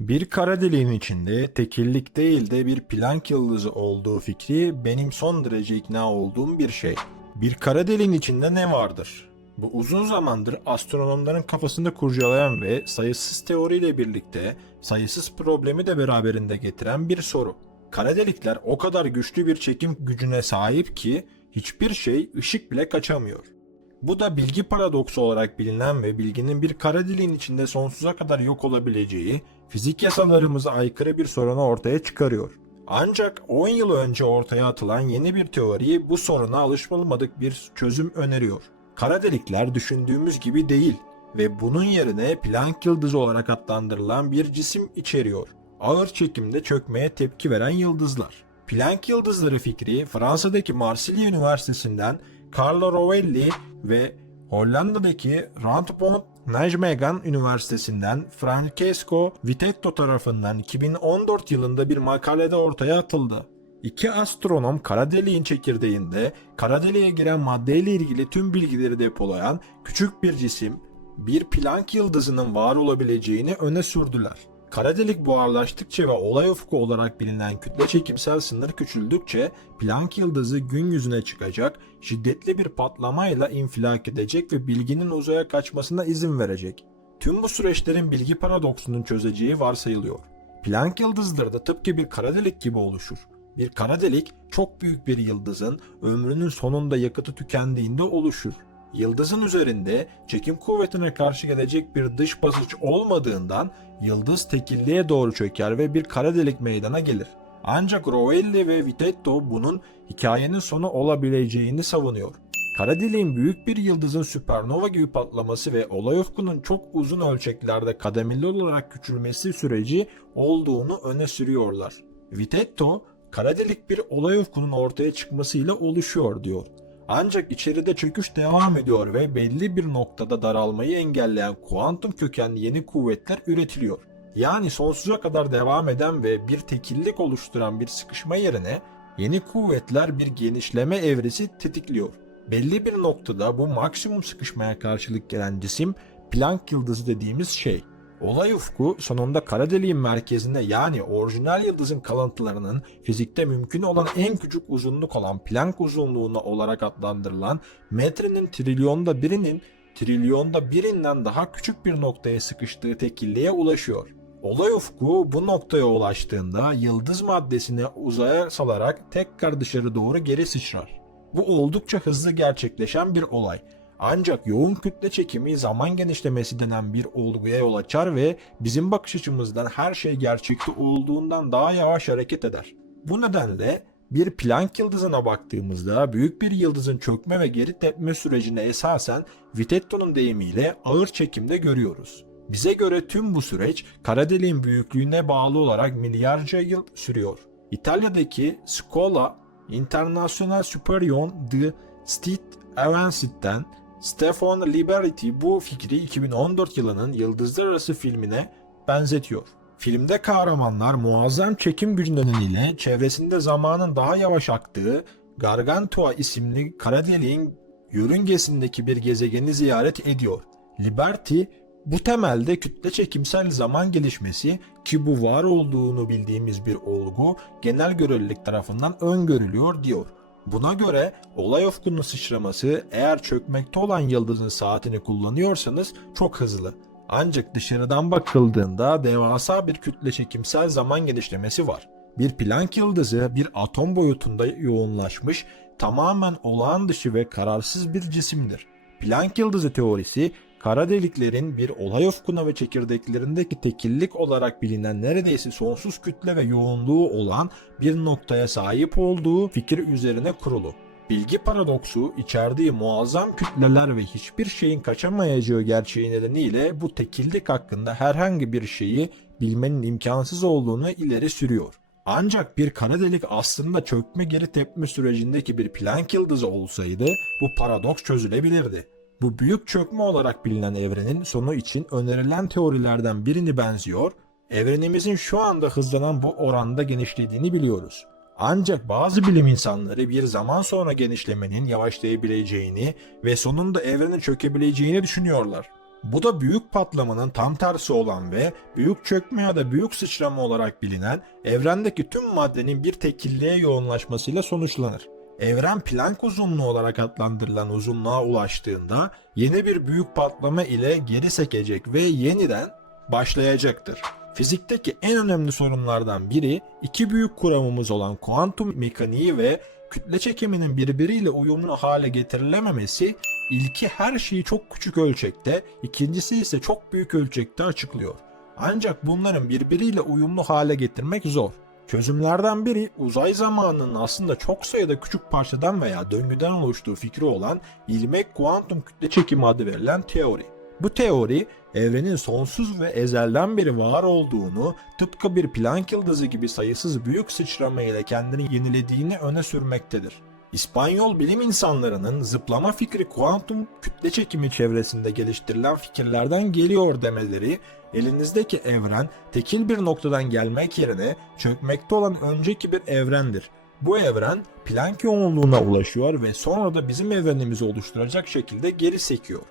Bir kara deliğin içinde tekillik değil de bir Planck yıldızı olduğu fikri benim son derece ikna olduğum bir şey. Bir kara deliğin içinde ne vardır? Bu uzun zamandır astronomların kafasında kurcalayan ve sayısız teoriyle birlikte sayısız problemi de beraberinde getiren bir soru. Kara delikler o kadar güçlü bir çekim gücüne sahip ki hiçbir şey ışık bile kaçamıyor. Bu da bilgi paradoksu olarak bilinen ve bilginin bir kara deliğin içinde sonsuza kadar yok olabileceği, fizik yasalarımıza aykırı bir sorunu ortaya çıkarıyor. Ancak 10 yıl önce ortaya atılan yeni bir teori bu soruna alışılmadık bir çözüm öneriyor. Kara delikler düşündüğümüz gibi değil ve bunun yerine Planck yıldızı olarak adlandırılan bir cisim içeriyor. Ağır çekimde çökmeye tepki veren yıldızlar. Planck yıldızları fikri Fransa'daki Marsilya Üniversitesi'nden Carlo Rovelli ve Hollanda'daki Radboud Nijmegen Üniversitesi'nden Francesco Vitetto tarafından 2014 yılında bir makalede ortaya atıldı. İki astronom kara deliğin çekirdeğinde kara deliğe giren maddeyle ilgili tüm bilgileri depolayan küçük bir cisim, bir Planck yıldızının var olabileceğini öne sürdüler. Kara delik buharlaştıkça ve olay ufku olarak bilinen kütle çekimsel sınır küçüldükçe Planck yıldızı gün yüzüne çıkacak, şiddetli bir patlamayla infilak edecek ve bilginin uzaya kaçmasına izin verecek. Tüm bu süreçlerin bilgi paradoksunun çözeceği varsayılıyor. Planck yıldızları da tıpkı bir kara delik gibi oluşur. Bir kara delik çok büyük bir yıldızın ömrünün sonunda yakıtı tükendiğinde oluşur. Yıldızın üzerinde çekim kuvvetine karşı gelecek bir dış basınç olmadığından yıldız tekilliğe doğru çöker ve bir kara delik meydana gelir. Ancak Rovelli ve Vitetto bunun hikayenin sonu olabileceğini savunuyor. Kara deliğin büyük bir yıldızın süpernova gibi patlaması ve olay ufkunun çok uzun ölçeklerde kademeli olarak küçülmesi süreci olduğunu öne sürüyorlar. Vitetto, kara delik bir olay ufkunun ortaya çıkmasıyla oluşuyor diyor. Ancak içeride çöküş devam ediyor ve belli bir noktada daralmayı engelleyen kuantum kökenli yeni kuvvetler üretiliyor. Yani sonsuza kadar devam eden ve bir tekillik oluşturan bir sıkışma yerine yeni kuvvetler bir genişleme evresi tetikliyor. Belli bir noktada bu maksimum sıkışmaya karşılık gelen cisim Planck yıldızı dediğimiz şey. Olay ufku sonunda kara deliğin merkezinde yani orijinal yıldızın kalıntılarının fizikte mümkün olan en küçük uzunluk olan Planck uzunluğuna olarak adlandırılan metrenin trilyonda birinin trilyonda birinden daha küçük bir noktaya sıkıştığı tekilliğe ulaşıyor. Olay ufku bu noktaya ulaştığında yıldız maddesini uzaya salarak tekrar dışarı doğru geri sıçrar. Bu oldukça hızlı gerçekleşen bir olay. Ancak yoğun kütle çekimi zaman genişlemesi denen bir olguya yol açar ve bizim bakış açımızdan her şey gerçekte olduğundan daha yavaş hareket eder. Bu nedenle bir Planck yıldızına baktığımızda büyük bir yıldızın çökme ve geri tepme sürecini esasen Vitetto'nun deyimiyle ağır çekimde görüyoruz. Bize göre tüm bu süreç kara deliğin büyüklüğüne bağlı olarak milyarca yıl sürüyor. İtalya'daki Scuola Internazionale Superiore di Stit Avanzit'ten Stefan Liberty bu fikri 2014 yılının Yıldızlar Arası filmine benzetiyor. Filmde kahramanlar muazzam çekim gücü nedeniyle çevresinde zamanın daha yavaş aktığı Gargantua isimli kara deliğin yörüngesindeki bir gezegeni ziyaret ediyor. Liberty bu temelde kütle çekimsel zaman gelişmesi ki bu var olduğunu bildiğimiz bir olgu genel görelilik tarafından öngörülüyor diyor. Buna göre olay ufkunun sıçraması eğer çökmekte olan yıldızın saatini kullanıyorsanız çok hızlı. Ancak dışarıdan bakıldığında devasa bir kütle çekimsel zaman genişlemesi var. Bir Planck yıldızı bir atom boyutunda yoğunlaşmış, tamamen olağan dışı ve kararsız bir cisimdir. Planck yıldızı teorisi kara deliklerin bir olay ufkuna ve çekirdeklerindeki tekillik olarak bilinen neredeyse sonsuz kütle ve yoğunluğu olan bir noktaya sahip olduğu fikri üzerine kurulu. Bilgi paradoksu içerdiği muazzam kütleler ve hiçbir şeyin kaçamayacağı gerçeği nedeniyle bu tekillik hakkında herhangi bir şeyi bilmenin imkansız olduğunu ileri sürüyor. Ancak bir kara delik aslında çökme geri tepme sürecindeki bir Planck yıldızı olsaydı bu paradoks çözülebilirdi. Bu büyük çökme olarak bilinen evrenin sonu için önerilen teorilerden birini benziyor, evrenimizin şu anda hızlanan bu oranda genişlediğini biliyoruz. Ancak bazı bilim insanları bir zaman sonra genişlemenin yavaşlayabileceğini ve sonunda evrenin çökebileceğini düşünüyorlar. Bu da büyük patlamanın tam tersi olan ve büyük çökme ya da büyük sıçrama olarak bilinen evrendeki tüm maddenin bir tekilliğe yoğunlaşmasıyla sonuçlanır. Evren Planck uzunluğu olarak adlandırılan uzunluğa ulaştığında yeni bir büyük patlama ile geri sekecek ve yeniden başlayacaktır. Fizikteki en önemli sorunlardan biri iki büyük kuramımız olan kuantum mekaniği ve kütle çekiminin birbiriyle uyumlu hale getirilememesi ilki her şeyi çok küçük ölçekte, ikincisi ise çok büyük ölçekte açıklıyor. Ancak bunların birbiriyle uyumlu hale getirmek zor. Çözümlerden biri uzay zamanının aslında çok sayıda küçük parçadan veya döngüden oluştuğu fikri olan ilmek kuantum kütle çekimi adı verilen teori. Bu teori evrenin sonsuz ve ezelden beri var olduğunu, tıpkı bir Planck yıldızı gibi sayısız büyük sıçrama ile kendini yenilediğini öne sürmektedir. İspanyol bilim insanlarının zıplama fikri kuantum kütle çekimi çevresinde geliştirilen fikirlerden geliyor demeleri, elinizdeki evren tekil bir noktadan gelmek yerine çökmekte olan önceki bir evrendir. Bu evren Planck yoğunluğuna ulaşıyor ve sonra da bizim evrenimizi oluşturacak şekilde geri sekiyor.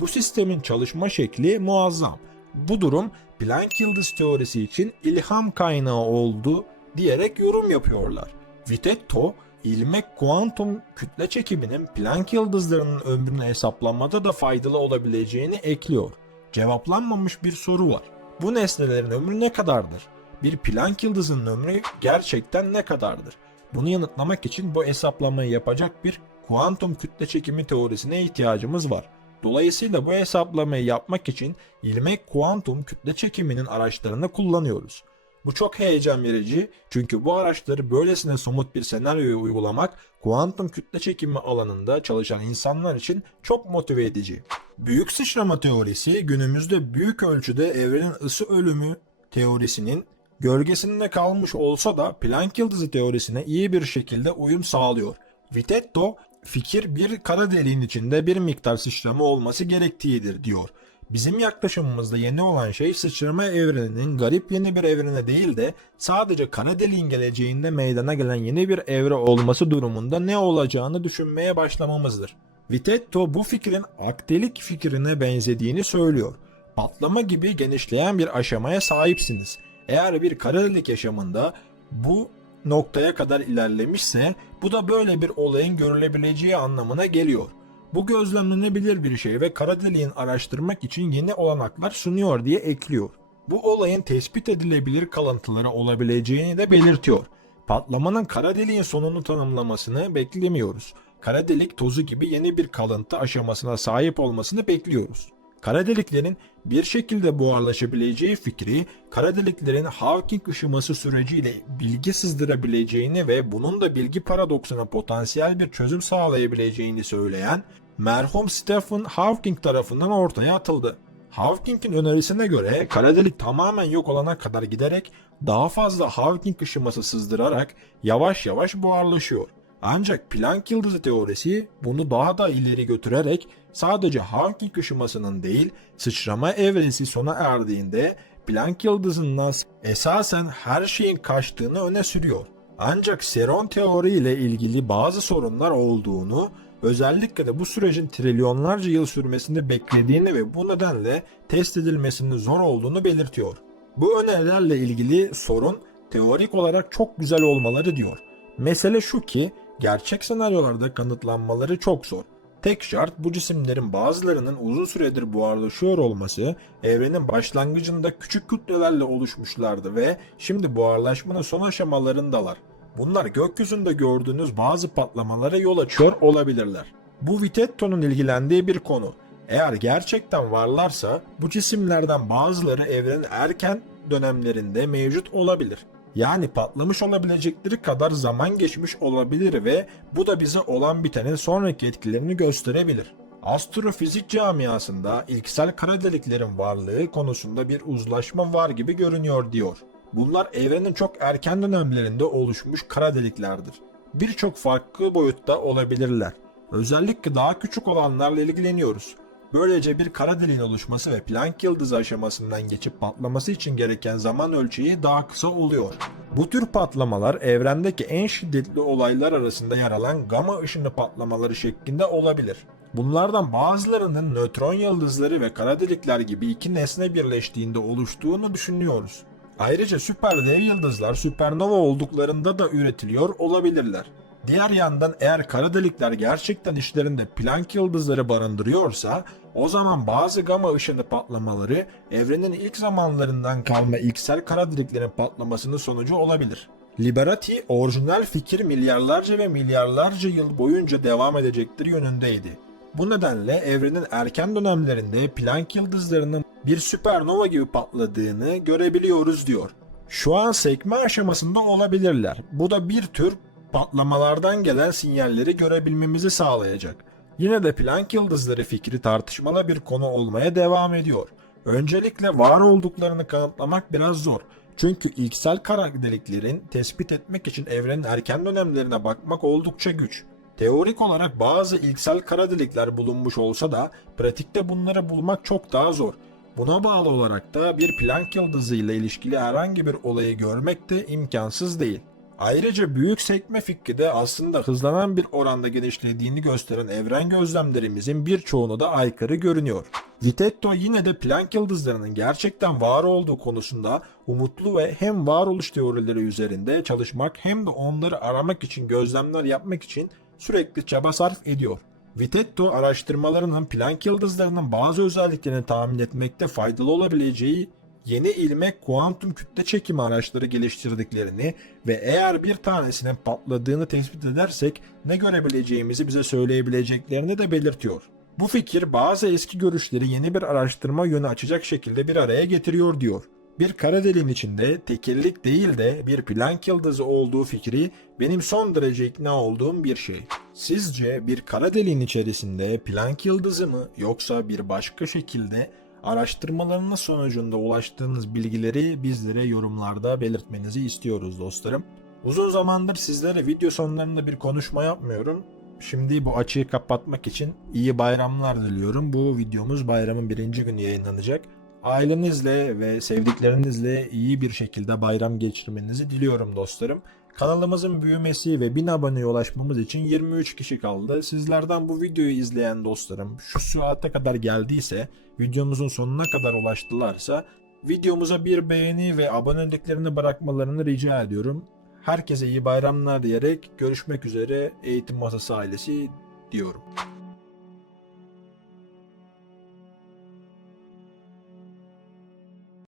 Bu sistemin çalışma şekli muazzam. Bu durum Planck yıldız teorisi için ilham kaynağı oldu diyerek yorum yapıyorlar. Vitetto, ilmek kuantum kütle çekiminin Planck yıldızlarının ömrünü hesaplamada da faydalı olabileceğini ekliyor. Cevaplanmamış bir soru var. Bu nesnelerin ömrü ne kadardır? Bir Planck yıldızının ömrü gerçekten ne kadardır? Bunu yanıtlamak için bu hesaplamayı yapacak bir kuantum kütle çekimi teorisine ihtiyacımız var. Dolayısıyla bu hesaplamayı yapmak için ilmek kuantum kütle çekiminin araçlarını kullanıyoruz. Bu çok heyecan verici çünkü bu araçları böylesine somut bir senaryoya uygulamak kuantum kütle çekimi alanında çalışan insanlar için çok motive edici. Büyük sıçrama teorisi günümüzde büyük ölçüde evrenin ısı ölümü teorisinin gölgesinde kalmış olsa da Planck yıldızı teorisine iyi bir şekilde uyum sağlıyor. Vitetto fikir bir kara deliğin içinde bir miktar sıçrama olması gerektiğidir diyor. Bizim yaklaşımımızda yeni olan şey sıçrama evreninin garip yeni bir evrene değil de sadece kara deliğin geleceğinde meydana gelen yeni bir evre olması durumunda ne olacağını düşünmeye başlamamızdır. Vitetto bu fikrin akdelik fikrine benzediğini söylüyor. Patlama gibi genişleyen bir aşamaya sahipsiniz. Eğer bir kara delik yaşamında bu noktaya kadar ilerlemişse bu da böyle bir olayın görülebileceği anlamına geliyor. Bu gözlemlenebilir bir şey ve kara deliğin araştırmak için yeni olanaklar sunuyor diye ekliyor. Bu olayın tespit edilebilir kalıntıları olabileceğini de belirtiyor. Patlamanın kara deliğin sonunu tanımlamasını beklemiyoruz. Kara delik tozu gibi yeni bir kalıntı aşamasına sahip olmasını bekliyoruz. Kara deliklerin bir şekilde buharlaşabileceği fikri, kara deliklerin Hawking ışıması süreciyle bilgi sızdırabileceğini ve bunun da bilgi paradoksuna potansiyel bir çözüm sağlayabileceğini söyleyen merhum Stephen Hawking tarafından ortaya atıldı. Hawking'in önerisine göre kara delik tamamen yok olana kadar giderek daha fazla Hawking ışıması sızdırarak yavaş yavaş buharlaşıyor. Ancak Planck yıldızı teorisi bunu daha da ileri götürerek sadece Hawking ışımasının değil sıçrama evresi sona erdiğinde Planck yıldızından esasen her şeyin kaçtığını öne sürüyor. Ancak Seron teori ile ilgili bazı sorunlar olduğunu, özellikle de bu sürecin trilyonlarca yıl sürmesini beklediğini ve bu nedenle test edilmesinin zor olduğunu belirtiyor. Bu önerilerle ilgili sorun teorik olarak çok güzel olmaları diyor. Mesele şu ki gerçek senaryolarda kanıtlanmaları çok zor. Tek şart bu cisimlerin bazılarının uzun süredir buharlaşıyor olması, evrenin başlangıcında küçük kütlelerle oluşmuşlardı ve şimdi buharlaşmanın son aşamalarındalar. Bunlar gökyüzünde gördüğünüz bazı patlamalara yol açıyor olabilirler. Bu Vitetto'nun ilgilendiği bir konu. Eğer gerçekten varlarsa bu cisimlerden bazıları evrenin erken dönemlerinde mevcut olabilir. Yani patlamış olabilecekleri kadar zaman geçmiş olabilir ve bu da bize olan bitenin sonraki etkilerini gösterebilir. Astrofizik camiasında ilksel kara deliklerin varlığı konusunda bir uzlaşma var gibi görünüyor diyor. Bunlar evrenin çok erken dönemlerinde oluşmuş kara deliklerdir. Birçok farklı boyutta olabilirler. Özellikle daha küçük olanlarla ilgileniyoruz. Böylece bir kara deliğin oluşması ve Planck yıldızı aşamasından geçip patlaması için gereken zaman ölçeği daha kısa oluyor. Bu tür patlamalar evrendeki en şiddetli olaylar arasında yer alan gama ışını patlamaları şeklinde olabilir. Bunlardan bazılarının nötron yıldızları ve kara delikler gibi iki nesne birleştiğinde oluştuğunu düşünüyoruz. Ayrıca süper dev yıldızlar süpernova olduklarında da üretiliyor olabilirler. Diğer yandan eğer kara delikler gerçekten içlerinde Planck yıldızları barındırıyorsa o zaman bazı gama ışını patlamaları evrenin ilk zamanlarından kalma ilksel kara deliklerin patlamasının sonucu olabilir. Liberati orijinal fikir milyarlarca ve milyarlarca yıl boyunca devam edecektir yönündeydi. Bu nedenle evrenin erken dönemlerinde Planck yıldızlarının bir süpernova gibi patladığını görebiliyoruz diyor. Şu an sekme aşamasında olabilirler. Bu da bir tür patlamalardan gelen sinyalleri görebilmemizi sağlayacak. Yine de Planck yıldızları fikri tartışmalı bir konu olmaya devam ediyor. Öncelikle var olduklarını kanıtlamak biraz zor. Çünkü ilksel kara deliklerin tespit etmek için evrenin erken dönemlerine bakmak oldukça güç. Teorik olarak bazı ilksel kara delikler bulunmuş olsa da pratikte bunları bulmak çok daha zor. Buna bağlı olarak da bir Planck yıldızı ile ilişkili herhangi bir olayı görmek de imkansız değil. Ayrıca büyük sekme fikri de aslında hızlanan bir oranda genişlediğini gösteren evren gözlemlerimizin birçoğunu da aykırı görünüyor. Vitetto yine de Planck yıldızlarının gerçekten var olduğu konusunda umutlu ve hem varoluş teorileri üzerinde çalışmak hem de onları aramak için gözlemler yapmak için sürekli çaba sarf ediyor. Vitetto araştırmalarının Planck yıldızlarının bazı özelliklerini tahmin etmekte faydalı olabileceği yeni ilme kuantum kütle çekimi araçları geliştirdiklerini ve eğer bir tanesinin patladığını tespit edersek ne görebileceğimizi bize söyleyebileceklerini de belirtiyor. Bu fikir bazı eski görüşleri yeni bir araştırma yönü açacak şekilde bir araya getiriyor diyor. Bir kara deliğin içinde tekillik değil de bir Planck yıldızı olduğu fikri benim son derece ikna olduğum bir şey. Sizce bir kara deliğin içerisinde Planck yıldızı mı yoksa bir başka şekilde araştırmalarınız sonucunda ulaştığınız bilgileri bizlere yorumlarda belirtmenizi istiyoruz dostlarım. Uzun zamandır sizlere video sonlarında bir konuşma yapmıyorum. Şimdi bu açığı kapatmak için iyi bayramlar diliyorum. Bu videomuz bayramın birinci günü yayınlanacak. Ailenizle ve sevdiklerinizle iyi bir şekilde bayram geçirmenizi diliyorum dostlarım. Kanalımızın büyümesi ve 1000 aboneye ulaşmamız için 23 kişi kaldı. Sizlerden bu videoyu izleyen dostlarım şu saate kadar geldiyse, videomuzun sonuna kadar ulaştılarsa videomuza bir beğeni ve aboneliklerini bırakmalarını rica ediyorum. Herkese iyi bayramlar diyerek görüşmek üzere eğitim masası ailesi diyorum.